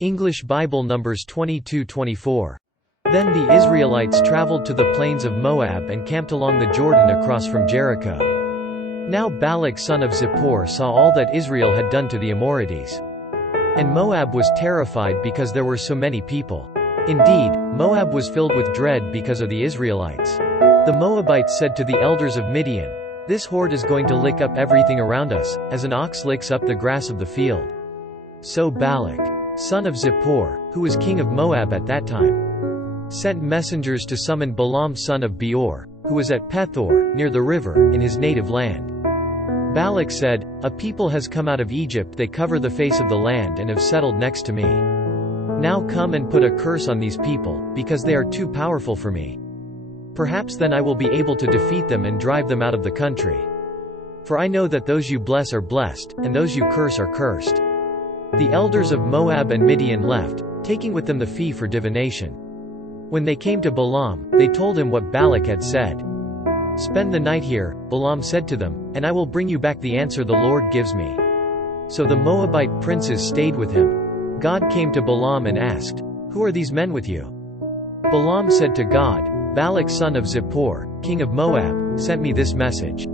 English Bible Numbers 22-24. Then the Israelites traveled to the plains of Moab and camped along the Jordan across from Jericho. Now Balak son of Zippor saw all that Israel had done to the Amorites. And Moab was terrified because there were so many people. Indeed, Moab was filled with dread because of the Israelites. The Moabites said to the elders of Midian, "This horde is going to lick up everything around us, as an ox licks up the grass of the field." So Balak, son of Zippor, who was king of Moab at that time, sent messengers to summon Balaam son of Beor, who was at Pethor, near the river, in his native land. Balak said, "A people has come out of Egypt, they cover the face of the land and have settled next to me. Now come and put a curse on these people, because they are too powerful for me. Perhaps then I will be able to defeat them and drive them out of the country. For I know that those you bless are blessed, and those you curse are cursed." The elders of Moab and Midian left, taking with them the fee for divination. When they came to Balaam, they told him what Balak had said. "Spend the night here," Balaam said to them, "and I will bring you back the answer the Lord gives me." So the Moabite princes stayed with him. God came to Balaam and asked, "Who are these men with you?" Balaam said to God, "Balak son of Zippor, king of Moab, sent me this message.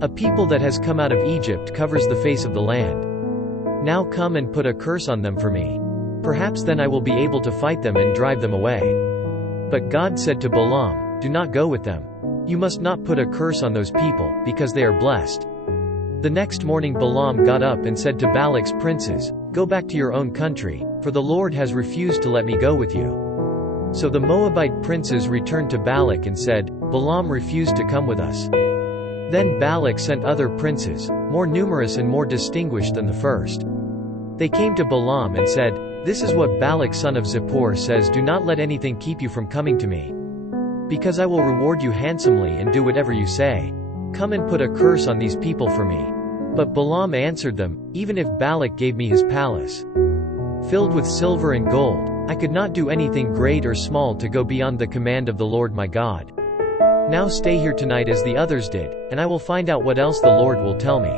A people that has come out of Egypt covers the face of the land. Now come and put a curse on them for me. Perhaps then I will be able to fight them and drive them away." But God said to Balaam, "Do not go with them. You must not put a curse on those people, because they are blessed." The next morning Balaam got up and said to Balak's princes, "Go back to your own country, for the Lord has refused to let me go with you." So the Moabite princes returned to Balak and said, "Balaam refused to come with us." Then Balak sent other princes, more numerous and more distinguished than the first. They came to Balaam and said, "This is what Balak son of Zippor says, do not let anything keep you from coming to me. Because I will reward you handsomely and do whatever you say. Come and put a curse on these people for me." But Balaam answered them, "Even if Balak gave me his palace filled with silver and gold, I could not do anything great or small to go beyond the command of the Lord my God. Now stay here tonight as the others did, and I will find out what else the Lord will tell me."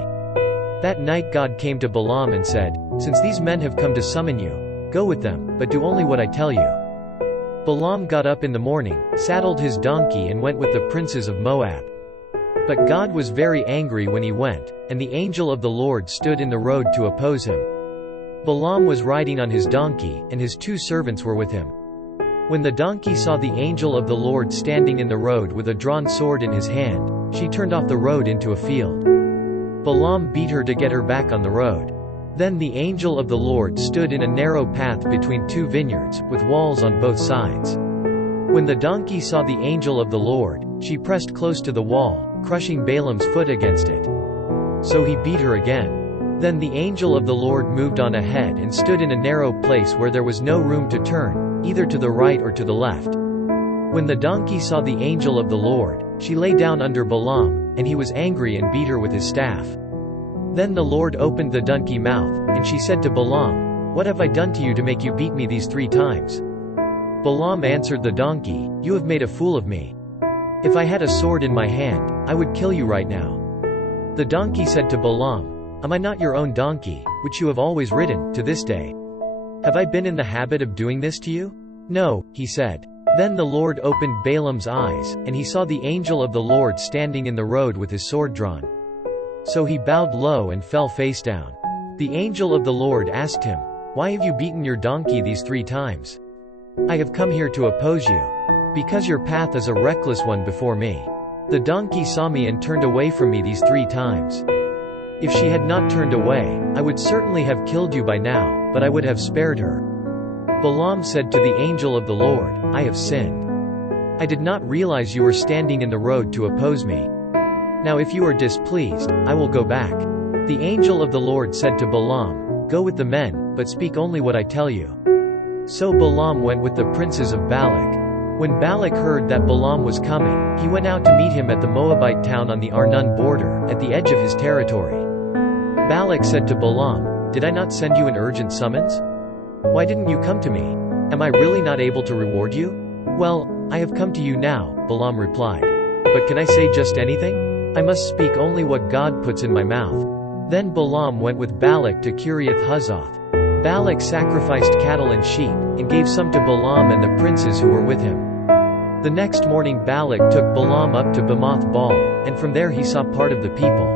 That night God came to Balaam and said, "Since these men have come to summon you, go with them, but do only what I tell you." Balaam got up in the morning, saddled his donkey and went with the princes of Moab. But God was very angry when he went, and the angel of the Lord stood in the road to oppose him. Balaam was riding on his donkey, and his 2 servants were with him. When the donkey saw the angel of the Lord standing in the road with a drawn sword in his hand, she turned off the road into a field. Balaam beat her to get her back on the road. Then the angel of the Lord stood in a narrow path between 2 vineyards, with walls on both sides. When the donkey saw the angel of the Lord, she pressed close to the wall, crushing Balaam's foot against it. So he beat her again. Then the angel of the Lord moved on ahead and stood in a narrow place where there was no room to turn, either to the right or to the left. When the donkey saw the angel of the Lord, she lay down under Balaam, and he was angry and beat her with his staff. Then the Lord opened the donkey's mouth, and she said to Balaam, "What have I done to you to make you beat me these 3 times?" Balaam answered the donkey, "You have made a fool of me. If I had a sword in my hand, I would kill you right now." The donkey said to Balaam, "Am I not your own donkey, which you have always ridden, to this day? Have I been in the habit of doing this to you?" "No," he said. Then the Lord opened Balaam's eyes, and he saw the angel of the Lord standing in the road with his sword drawn. So he bowed low and fell face down. The angel of the Lord asked him, "Why have you beaten your donkey these 3 times?" "I have come here to oppose you, because your path is a reckless one before me. The donkey saw me and turned away from me these 3 times. If she had not turned away, I would certainly have killed you by now, but I would have spared her." Balaam said to the angel of the Lord, "I have sinned. I did not realize you were standing in the road to oppose me. Now if you are displeased, I will go back." The angel of the Lord said to Balaam, "Go with the men, but speak only what I tell you." So Balaam went with the princes of Balak. When Balak heard that Balaam was coming, he went out to meet him at the Moabite town on the Arnon border, at the edge of his territory. Balak said to Balaam, "Did I not send you an urgent summons? Why didn't you come to me? Am I really not able to reward you?" "Well, I have come to you now," Balaam replied. "But can I say just anything? I must speak only what God puts in my mouth." Then Balaam went with Balak to Kiriath Huzoth. Balak sacrificed cattle and sheep, and gave some to Balaam and the princes who were with him. The next morning Balak took Balaam up to Bamoth Baal, and from there he saw part of the people.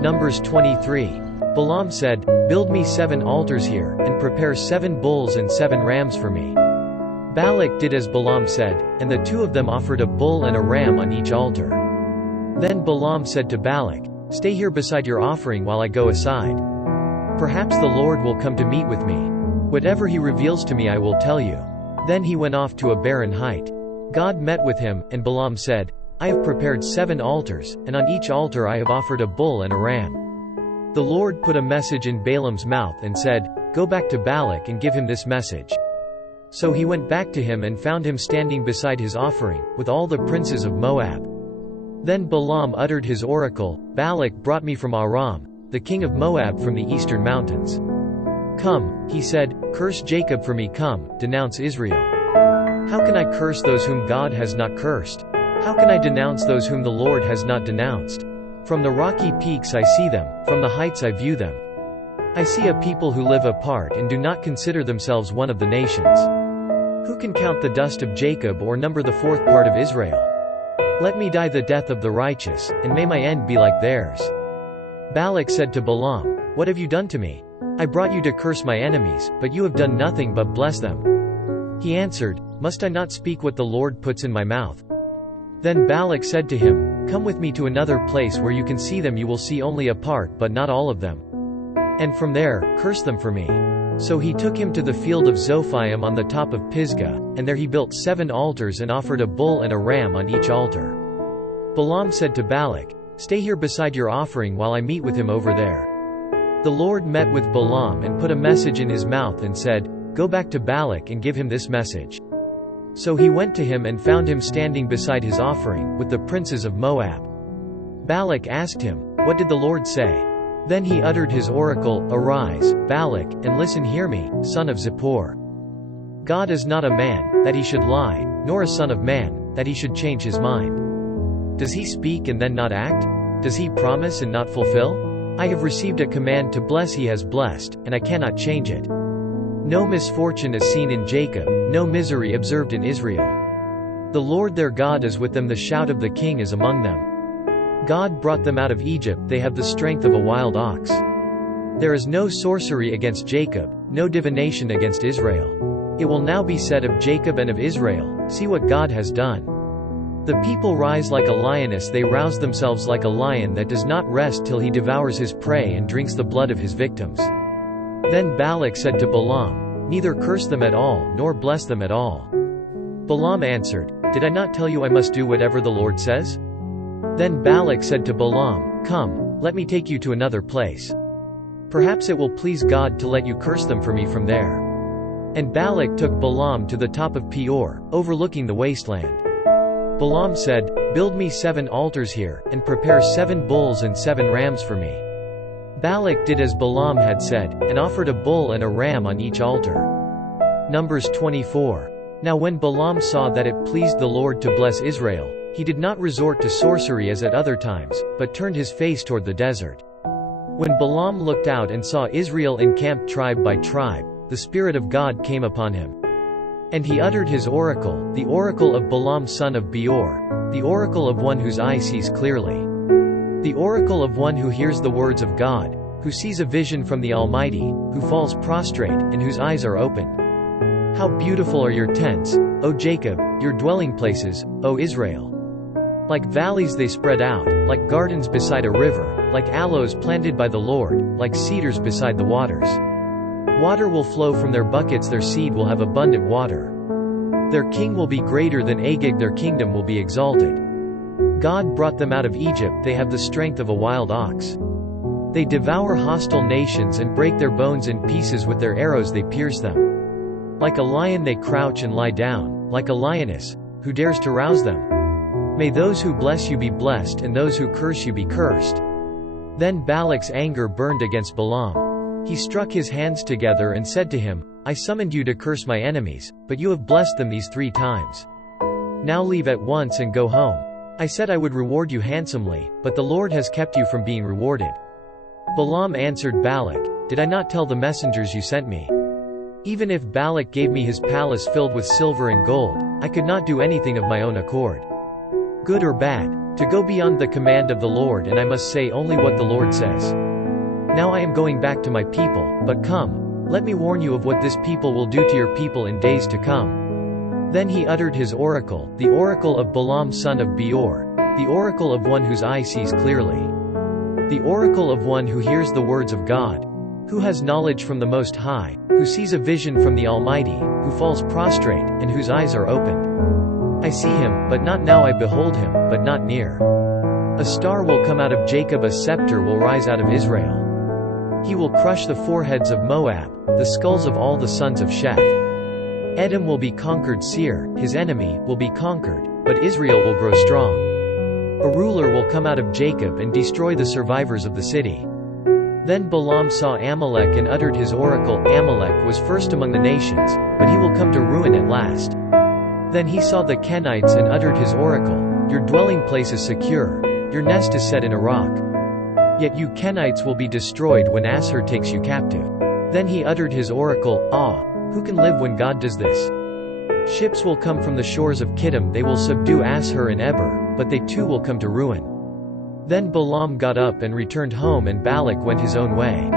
Numbers 23. Balaam said, "Build me 7 altars here, and prepare 7 bulls and 7 rams for me." Balak did as Balaam said, and the 2 of them offered a bull and a ram on each altar. Then Balaam said to Balak, "Stay here beside your offering while I go aside. Perhaps the Lord will come to meet with me. Whatever he reveals to me I will tell you." Then he went off to a barren height. God met with him, and Balaam said, "I have prepared 7 altars, and on each altar I have offered a bull and a ram." The Lord put a message in Balaam's mouth and said, "Go back to Balak and give him this message." So he went back to him and found him standing beside his offering, with all the princes of Moab. Then Balaam uttered his oracle, "Balak brought me from Aram, the king of Moab from the eastern mountains. Come," he said, "curse Jacob for me, come, denounce Israel. How can I curse those whom God has not cursed? How can I denounce those whom the Lord has not denounced? From the rocky peaks I see them, from the heights I view them. I see a people who live apart and do not consider themselves one of the nations. Who can count the dust of Jacob or number the 4th part of Israel? Let me die the death of the righteous, and may my end be like theirs." Balak said to Balaam, "What have you done to me? I brought you to curse my enemies, but you have done nothing but bless them." He answered, "Must I not speak what the Lord puts in my mouth?" Then Balak said to him, "Come with me to another place where you can see them. You will see only a part but not all of them. And from there, curse them for me." So he took him to the field of Zophaim on the top of Pisgah, and there he built 7 altars and offered a bull and a ram on each altar. Balaam said to Balak, "Stay here beside your offering while I meet with him over there." The Lord met with Balaam and put a message in his mouth and said, "Go back to Balak and give him this message." So he went to him and found him standing beside his offering, with the princes of Moab. Balak asked him, "What did the Lord say?" Then he uttered his oracle, "Arise, Balak, and listen, hear me, son of Zippor. God is not a man, that he should lie, nor a son of man, that he should change his mind. Does he speak and then not act? Does he promise and not fulfill? I have received a command to bless, he has blessed, and I cannot change it. No misfortune is seen in Jacob, no misery observed in Israel. The Lord their God is with them, the shout of the king is among them. God brought them out of Egypt, they have the strength of a wild ox. There is no sorcery against Jacob, no divination against Israel. It will now be said of Jacob and of Israel, see what God has done. The people rise like a lioness, they rouse themselves like a lion that does not rest till he devours his prey and drinks the blood of his victims." Then Balak said to Balaam, "Neither curse them at all, nor bless them at all." Balaam answered, "Did I not tell you I must do whatever the Lord says?" Then Balak said to Balaam, "Come, let me take you to another place. Perhaps it will please God to let you curse them for me from there." And Balak took Balaam to the top of Peor, overlooking the wasteland. Balaam said, "Build me 7 altars here, and prepare 7 bulls and 7 rams for me." Balak did as Balaam had said, and offered a bull and a ram on each altar. Numbers 24. Now when Balaam saw that it pleased the Lord to bless Israel, he did not resort to sorcery as at other times, but turned his face toward the desert. When Balaam looked out and saw Israel encamped tribe by tribe, the Spirit of God came upon him. And he uttered his oracle, the oracle of Balaam son of Beor, the oracle of one whose eye sees clearly. The oracle of one who hears the words of God, who sees a vision from the Almighty, who falls prostrate, and whose eyes are opened. How beautiful are your tents, O Jacob, your dwelling places, O Israel. Like valleys they spread out, like gardens beside a river, like aloes planted by the Lord, like cedars beside the waters. Water will flow from their buckets, their seed will have abundant water. Their king will be greater than Agag, their kingdom will be exalted. God brought them out of Egypt, they have the strength of a wild ox. They devour hostile nations and break their bones in pieces, with their arrows they pierce them. Like a lion they crouch and lie down, like a lioness, who dares to rouse them? May those who bless you be blessed, and those who curse you be cursed. Then Balak's anger burned against Balaam. He struck his hands together and said to him, I summoned you to curse my enemies, but you have blessed them these 3 times. Now leave at once and go home. I said I would reward you handsomely, but the Lord has kept you from being rewarded. Balaam answered Balak, Did I not tell the messengers you sent me? Even if Balak gave me his palace filled with silver and gold, I could not do anything of my own accord. Good or bad, to go beyond the command of the Lord, and I must say only what the Lord says. Now I am going back to my people, but come, let me warn you of what this people will do to your people in days to come. Then he uttered his oracle, the oracle of Balaam son of Beor, the oracle of one whose eye sees clearly. The oracle of one who hears the words of God, who has knowledge from the Most High, who sees a vision from the Almighty, who falls prostrate, and whose eyes are opened. I see him, but not now, I behold him, but not near. A star will come out of Jacob, a scepter will rise out of Israel. He will crush the foreheads of Moab, the skulls of all the sons of Sheth. Edom will be conquered, Seir, his enemy, will be conquered, but Israel will grow strong. A ruler will come out of Jacob and destroy the survivors of the city. Then Balaam saw Amalek and uttered his oracle. Amalek was first among the nations, but he will come to ruin at last. Then he saw the Kenites and uttered his oracle. Your dwelling place is secure, your nest is set in a rock. Yet you Kenites will be destroyed when Assur takes you captive. Then he uttered his oracle. Ah, who can live when God does this? Ships will come from the shores of Kittim, they will subdue Assur and Eber, but they too will come to ruin. Then Balaam got up and returned home, and Balak went his own way.